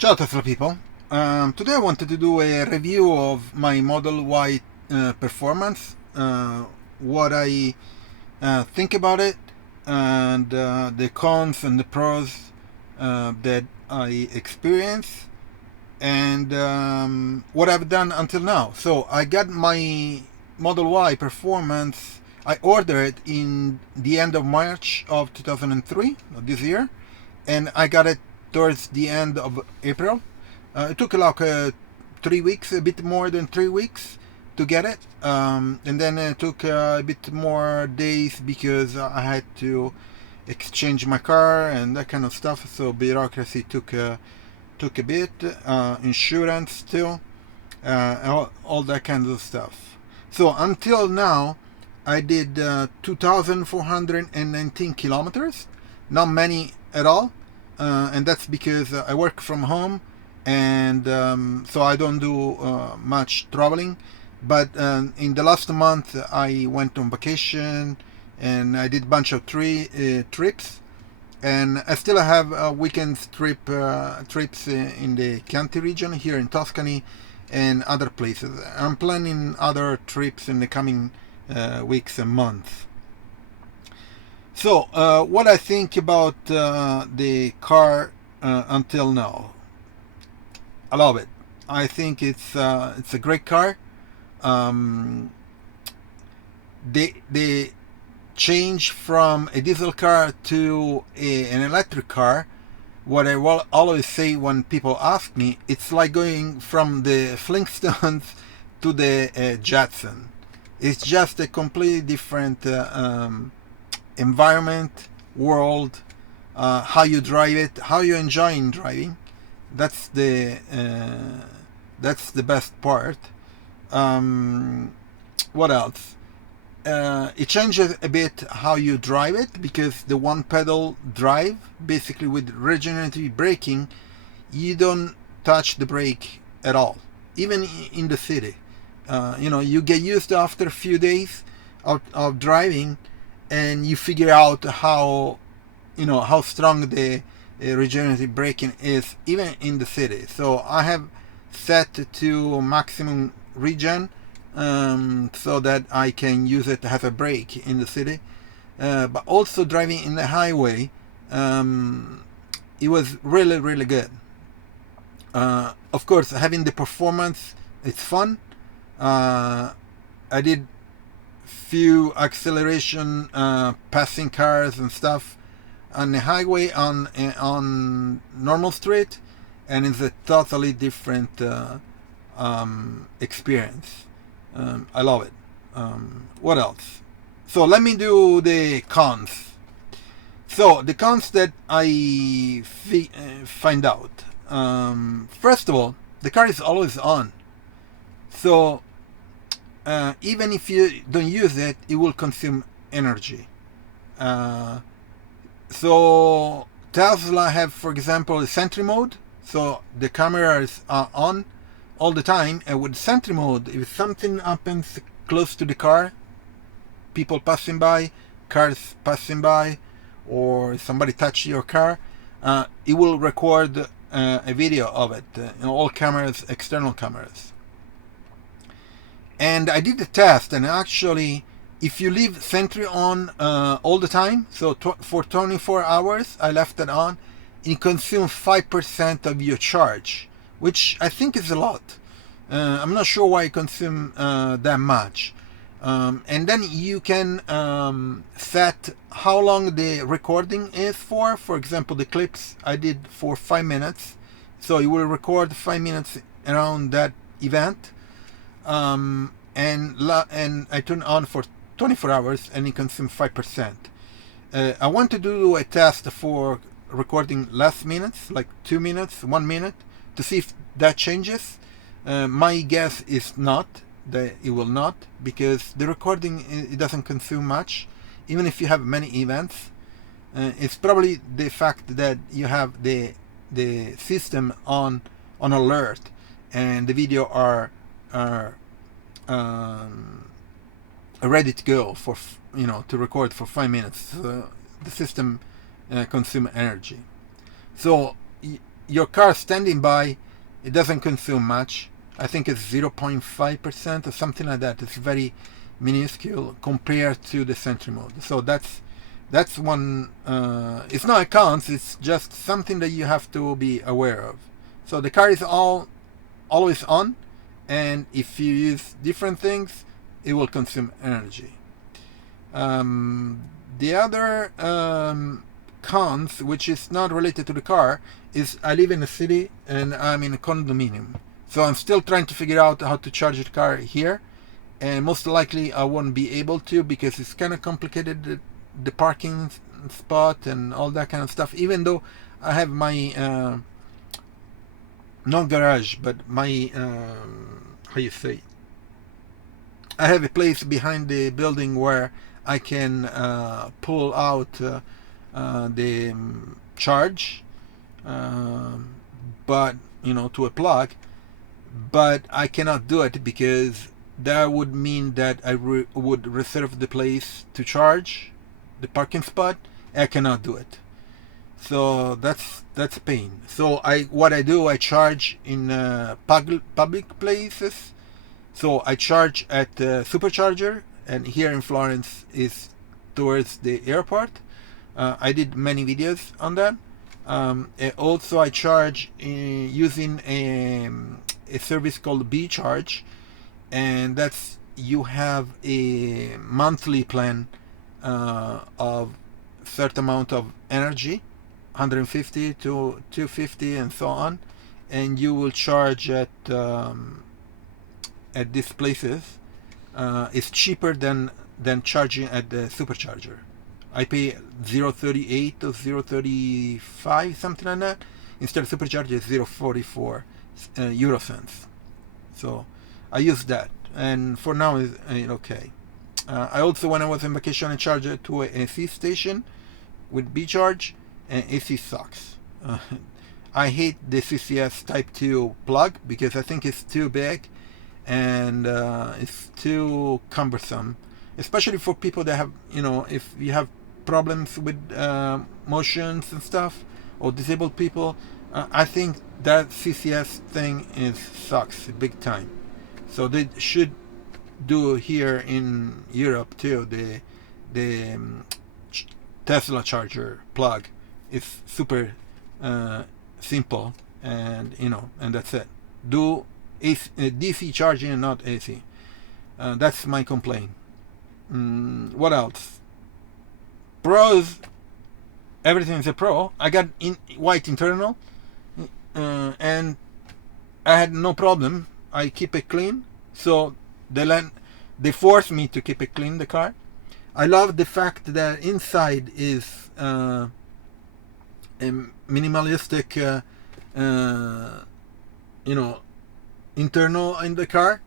Ciao Tesla people. Today I wanted to do a review of my Model Y performance, what I think about it, and the cons and the pros that I experience, and what I've done until now. So I got my Model Y performance. I ordered it in the end of March of 2003, this year, and I got it towards the end of April. It took like 3 weeks, a bit more than 3 weeks to get it, and then it took a bit more days because I had to exchange my car and that kind of stuff. So bureaucracy took a bit, insurance still, all that kind of stuff. So until now, I did 2,419 kilometers, not many at all, and that's because I work from home, and so I don't do much traveling. But in the last month, I went on vacation, and I did a bunch of trips, and I still have weekend trips in the Chianti region here in Tuscany and other places. I'm planning other trips in the coming weeks and months. So what I think about the car until now, I love it. I think it's a great car. The change from a diesel car to an electric car, what I will always say when people ask me, it's like going from the Flingstones to the Jetson. It's just a completely different environment, world, how you drive it, how you enjoy driving. That's the best part. What else? It changes a bit how you drive it, because the one pedal drive, basically with regenerative braking, you don't touch the brake at all, even in the city. You get used after a few days of driving, and you figure out how strong the regenerative braking is even in the city. So I have set to maximum regen, so that I can use it as a brake in the city, but also driving in the highway. It was really good. Of course, having the performance, it's fun. I did few acceleration, passing cars and stuff on the highway, on normal street, and it's a totally different experience. I love it. What else? So let me do the cons. So the cons that I find out. First of all, the car is always on. So even if you don't use it, it will consume energy. So Tesla have, for example, a sentry mode. So the camera is on all the time, and with sentry mode, if something happens close to the car, people passing by, cars passing by, or somebody touch your car, it will record a video of it in all cameras, external cameras. And I did the test, and actually, if you leave sentry on all the time, so for 24 hours I left it on, it consumes 5% of your charge, which I think is a lot. I'm not sure why it consumes that much. And then you can set how long the recording is for. For example, the clips I did for 5 minutes, so it will record 5 minutes around that event. And I turn on for 24 hours, and it consumes 5%. I want to do a test for recording less minutes, like 2 minutes, 1 minute, to see if that changes. My guess is not, that it will not, because the recording, it doesn't consume much, even if you have many events. It's probably the fact that you have the system on alert, and the video are ready to go for to record for 5 minutes. The system consume energy. So your car standing by, it doesn't consume much. I think it's 0.5% or something like that. It's very minuscule compared to the Sentry mode. So that's one. It's not a con. It's just something that you have to be aware of. So the car is always on, and if you use different things, it will consume energy. The other cons, which is not related to the car, is I live in a city and I'm in a condominium. So I'm still trying to figure out how to charge the car here, and most likely I won't be able to because it's kind of complicated, the parking spot and all that kind of stuff. Even though I have my not garage, but my how you say, I have a place behind the building where I can pull out the charge, but to a plug, but I cannot do it because that would mean that I would reserve the place to charge the parking spot. I cannot do it, so that's a pain. So what I do, I charge in public places. So I charge at Supercharger, and here in Florence is towards the airport. I did many videos on that. Also, I charge using a service called BeCharge, and that's, you have a monthly plan of certain amount of energy, 150 to 250 and so on, and you will charge at these places. It's cheaper than charging at the Supercharger. I pay 0.38 or 0.35, something like that. Instead of Supercharger, it's 0.44 euro cents. So I use that, and for now it's okay. I also, when I was on vacation, I charged it to an AC station with BeCharge, and AC sucks. I hate the CCS Type 2 plug because I think it's too big and it's too cumbersome, especially for people that have, if you have problems with motions and stuff, or disabled people. I think that CCS thing sucks big time. So they should do here in Europe too. The Tesla charger plug is super simple, and and that's it. Do DC charging and not AC. That's my complaint. What else? Pros. Everything is a pro. I got white internal, and I had no problem. I keep it clean, so they force me to keep it clean, the car. I love the fact that inside is a minimalistic internal in the car.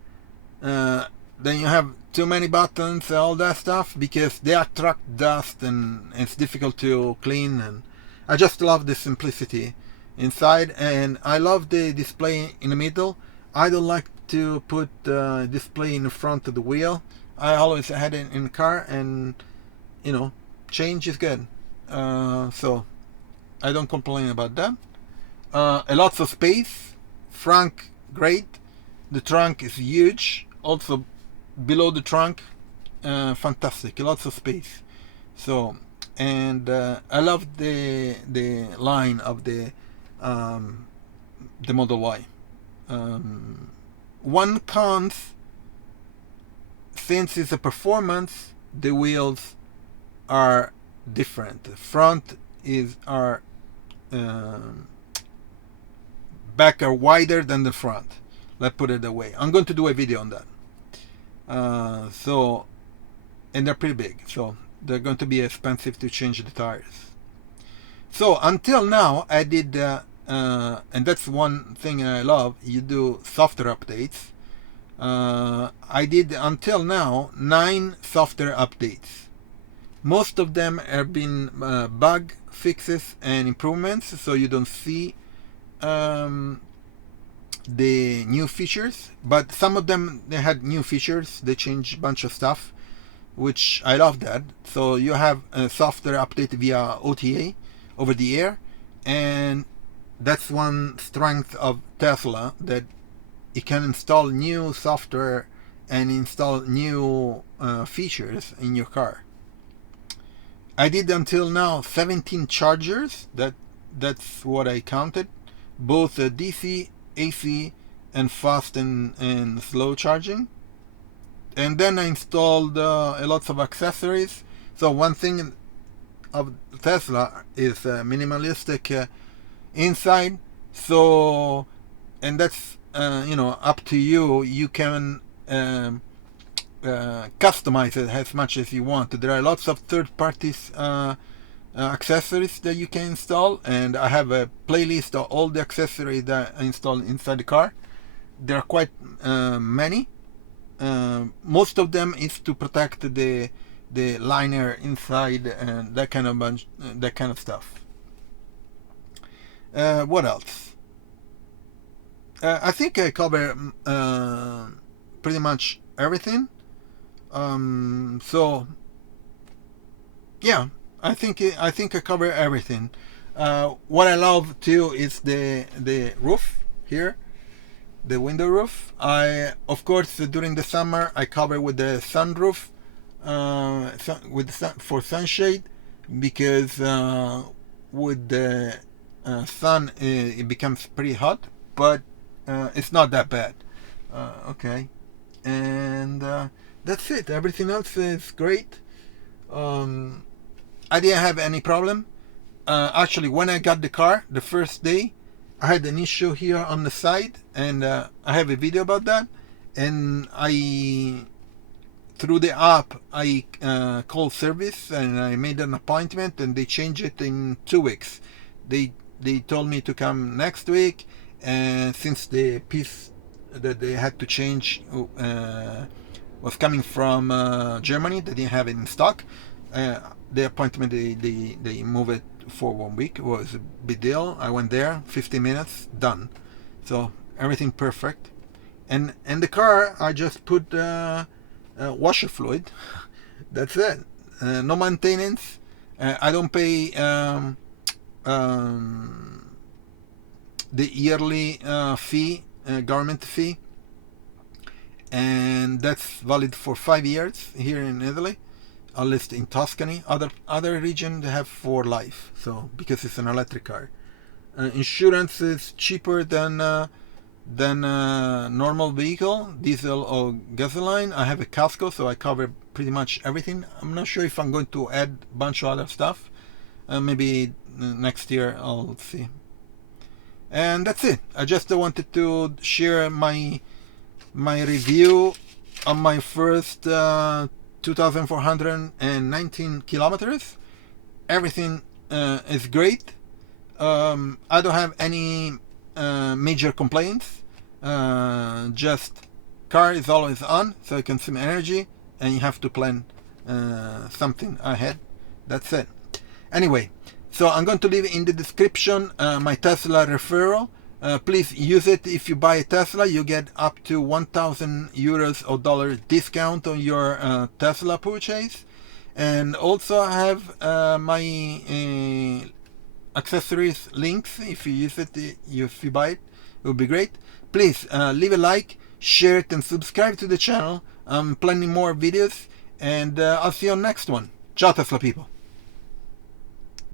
Then you have too many buttons, all that stuff, because they attract dust and it's difficult to clean. And I just love the simplicity inside, and I love the display in the middle. I don't like to put display in the front of the wheel. I always had it in the car, and change is good. So I don't complain about that. A lot of space. Frunk, great. The trunk is huge. Also below the trunk, fantastic. Lots of space. So, and I love the line of the Model Y. One cons, since it's a performance, the wheels are different. The front back are wider than the front. Let's put it that way. I'm going to do a video on that. And they're pretty big, so they're going to be expensive to change the tires. So until now, I did, and that's one thing I love. You do software updates. I did until now 9 software updates. Most of them have been bug fixes and improvements, so you don't see the new features, but some of them, they had new features. They changed a bunch of stuff, which I love that. So you have a software update via OTA, over the air, and that's one strength of Tesla, that it can install new software and install new features in your car. I did until now 17 chargers. That's what I counted, both DC, AC, and fast and slow charging. And then I installed a lot of accessories. So one thing of Tesla is minimalistic inside. So, and that's up to you. You can customize it as much as you want. There are lots of third-party accessories that you can install, and I have a playlist of all the accessories that I installed inside the car. There are quite many. Most of them is to protect the liner inside and that kind of stuff. What else? I think I cover pretty much everything. So yeah, I think I cover everything. What I love too is the roof here, the window roof. Of course, during the summer I cover with the sunroof, for sunshade, because with the sun it becomes pretty hot, but it's not that bad. Okay, and that's it. Everything else is great. I didn't have any problem. Actually, when I got the car the first day, I had an issue here on the side, and I have a video about that. And through the app, I called service and I made an appointment, and they changed it in 2 weeks. They told me to come next week, and since the piece that they had to change was coming from Germany, they didn't have it in stock. The appointment, they moved it for 1 week. It was a big deal. I went there, 15 minutes, done. So everything perfect. And the car, I just put washer fluid. That's it. No maintenance. I don't pay the yearly fee, government fee, and that's valid for 5 years here in Italy. At least in Tuscany. Other region they have for life. So because it's an electric car, insurance is cheaper than normal vehicle, diesel or gasoline. I have a casco, so I cover pretty much everything. I'm not sure if I'm going to add a bunch of other stuff. Maybe next year I'll see. And that's it. I just wanted to share my review on my first 2,419 kilometers. Everything is great. I don't have any major complaints. Just car is always on, so it consumes energy, and you have to plan something ahead. That's it. Anyway, so I'm going to leave in the description my Tesla referral. Please use it. If you buy a Tesla, you get up to 1,000 euros or dollars discount on your Tesla purchase. And also I have my accessories links. If you use it, if you buy it, it would be great. Please leave a like, share it, and subscribe to the channel. I'm planning more videos, and I'll see you on next one. Ciao Tesla people.